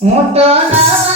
Mucho.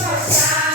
Jesus.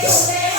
Deus.